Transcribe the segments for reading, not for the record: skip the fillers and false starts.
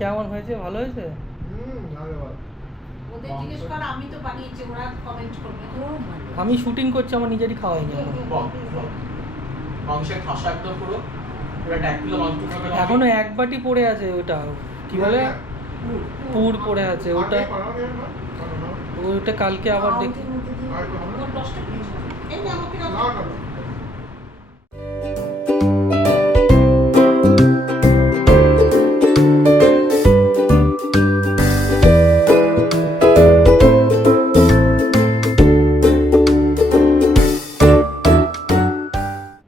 কেমন হয়েছে? ভালো হয়েছে? ওদের জিজ্ঞেস কর, আমি তো বানিয়েছি, ওরা কমেন্ট করবে। আমি শুটিং করছি, আমার নিজেরই খাওয়াইনি এখন। মাংসের ঠাসা একদম পুরো 1 কিলো মাংস খাবে। এখনো এক বাটি পড়ে আছে, ওটা কি বলে পুর পড়ে আছে, ওটা কালকে আবার দেখি। এই না আমাকে দাও।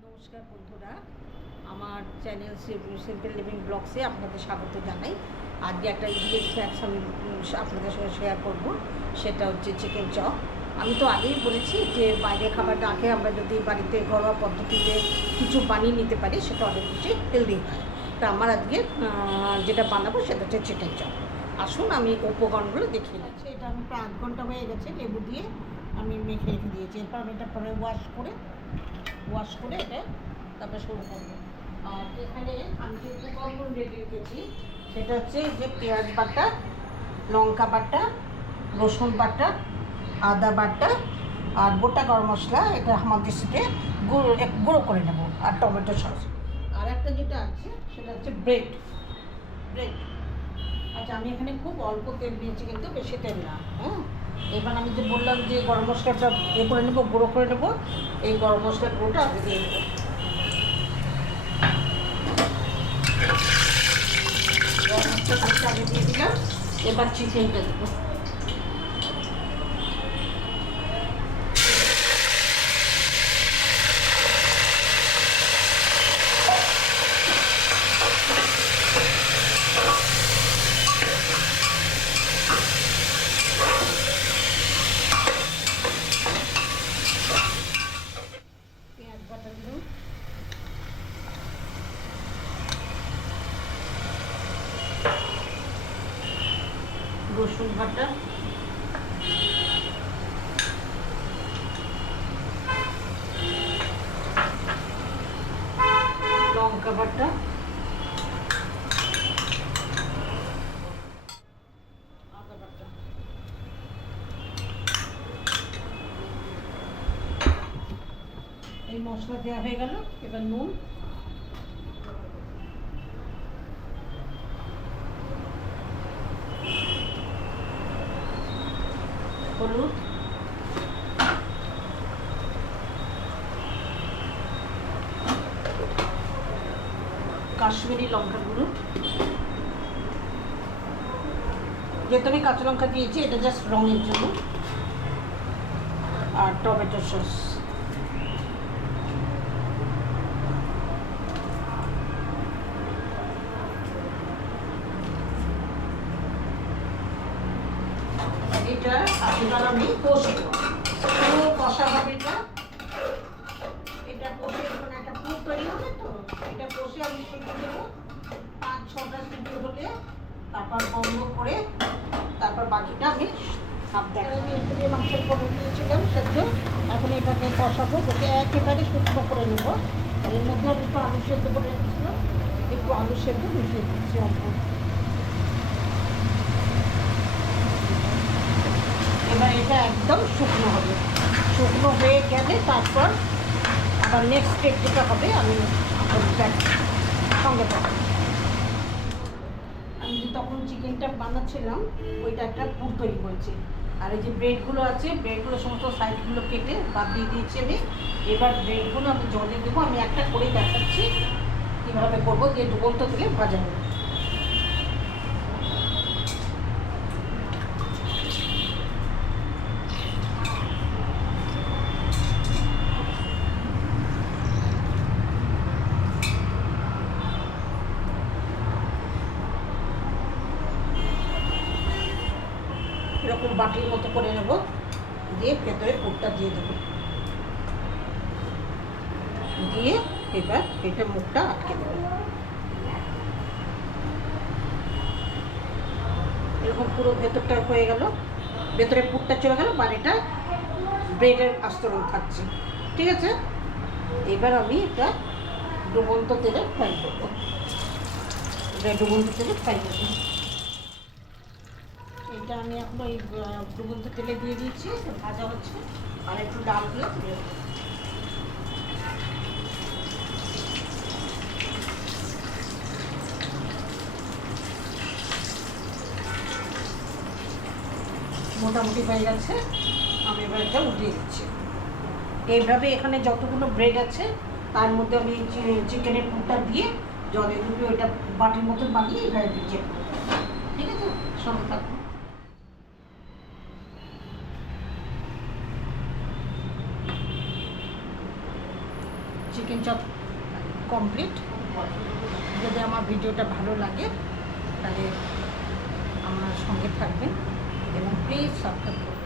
নমস্কার বন্ধুরা, আমার চ্যানেল সিম্পল লিভিং ব্লগসে আপনাদের স্বাগত জানাই। আজকে একটা ইংলিশ স্ন্যাক্স আমি আপনাদের সঙ্গে শেয়ার করব, সেটা হচ্ছে চিকেন চপ। আমি তো আগেই বলেছি যে বাইরে খাবার না খেয়ে আমরা যদি বাড়িতে ঘরোয়া পদ্ধতিতে কিছু বানিয়ে নিতে পারি সেটা অনেক বেশি হেলদি হয়। তা আমার আজকে যেটা বানাবো সেটা হচ্ছে চিকেন চপ। আসুন আমি উপকরণগুলো দেখিয়ে নিচ্ছি। এটা আমি প্রায় 1 ঘন্টা হয়ে গেছে লেবু দিয়ে আমি মেখে রেখে দিয়েছি। এরপর আমি এটা পরে ওয়াশ করে এটা তারপরে শুরু করবো। আর এখানে আমি যে উপকরণগুলো রেডি রেখেছি সেটা হচ্ছে যে পেঁয়াজ বাটা, লঙ্কা বাটা, রসুন বাটা, আদা বাটা আর গোটা গরম মশলা, এটা আমাদের সাথে গুঁড়ো করে নেব, আর টমেটো সস। আর একটা যেটা আছে সেটা হচ্ছে ব্রেড। আচ্ছা, আমি এখানে খুব অল্প তেল দিয়েছি, কিন্তু বেশি তেল না। এবার আমি যে বললাম যে গরম মশলাটা করে নেবো, গুঁড়ো করে নেবো, এই গরম মশলার গুঁড়োটা আগে দিয়ে নেবো। গরম মশলাটা আগে দিয়ে দিলাম, এবার চিকেনটা দেবো। পেঁয়াজ বাটা দিলাম, রসুন বাটা, লঙ্কা বাটা, আদা বাটা। এই মশলা দেওয়া হয়ে গেল। এবার নুন, হলুদ, কাশ্মীরি লঙ্কা গুঁড়ো, যেহেতু আমি কাঁচা লঙ্কা দিয়েছি এটা জাস্ট রঙের জন্য, আর টমেটো সস। এটা এবার আমি কষবো, পুরো কষা হবে এটা কষে মানে একটা পুর তৈরি হবে। তো এটা কষে আমি সিদ্ধ দেবো 5-6টা সিদ্ধ হলে, তারপর বন্ধ করে তারপর বাকিটা আমি আমি একটু দিয়ে মাংসের করে দিয়েছিলাম সেদ্ধ। এখন এটাকে কষাবো, ওকে একেবারে শুকনো করে নেব। এর মধ্যে আমি একটু আলু সেদ্ধ করে রেখেছিলাম, একটু আলু সেদ্ধ মিশিয়ে দিচ্ছি অল্প। এবার এটা একদম শুকনো হবে, শুকনো হয়ে গেলে তারপর আবার নেক্সট স্টেপ যেটা হবে আমি সঙ্গে পাবো। আমি যে তখন চিকেনটা বানাচ্ছিলাম ওইটা একটা পুর তৈরি করেছি। আর এই যে ব্রেডগুলো আছে, ব্রেডগুলো সমস্ত সাইডগুলো কেটে বাদ দিয়ে দিয়েছি আমি। এবার ব্রেডগুলো আমি জলে দেবো, আমি একটা করে দেখাচ্ছি কীভাবে করবো, দিয়ে ডুবন্ত তেলে ভাজা হবে। এরকম বাটির মতো করে নেব, দিয়ে ভেতরে পুরটা দিয়ে দেবো, দিয়ে এবার এটা মুখটা আটকে দেবো। এরকম পুরো ভেতরটা হয়ে গেল, ভেতরে পুরটা চলে গেল, বাড়িটা ব্রেডের আস্তরণ থাকছে। ঠিক আছে, এবার আমি এটা ডুবন্ত তেলে ফ্রাই করবো। ডুবন্ত তেলে ফ্রাই করবো। এটা আমি এখন ওই ডুবন্ত তেলে দিয়ে দিয়েছি, ভাজা হচ্ছে। আর একটু ডাল দিয়ে তুলে দেবো। মোটামুটি হয়ে গেছে, আমি এবার এটা উঠিয়ে দিচ্ছি। এইভাবে এখানে যতগুলো ব্রেড আছে তার মধ্যে আমি চিকেনের পুরটা দিয়ে জলে ডুবিয়ে ওইটা বাটির মতো বানিয়ে এইভাবে ভিজিয়ে দেবো। ঠিক আছে, সঙ্গে থাকুন। Chicken chop complete. যদি আমার ভিডিওটা ভালো লাগে তাহলে আমার সঙ্গে থাকবেন এবং প্লিজ সাবস্ক্রাইব করুন।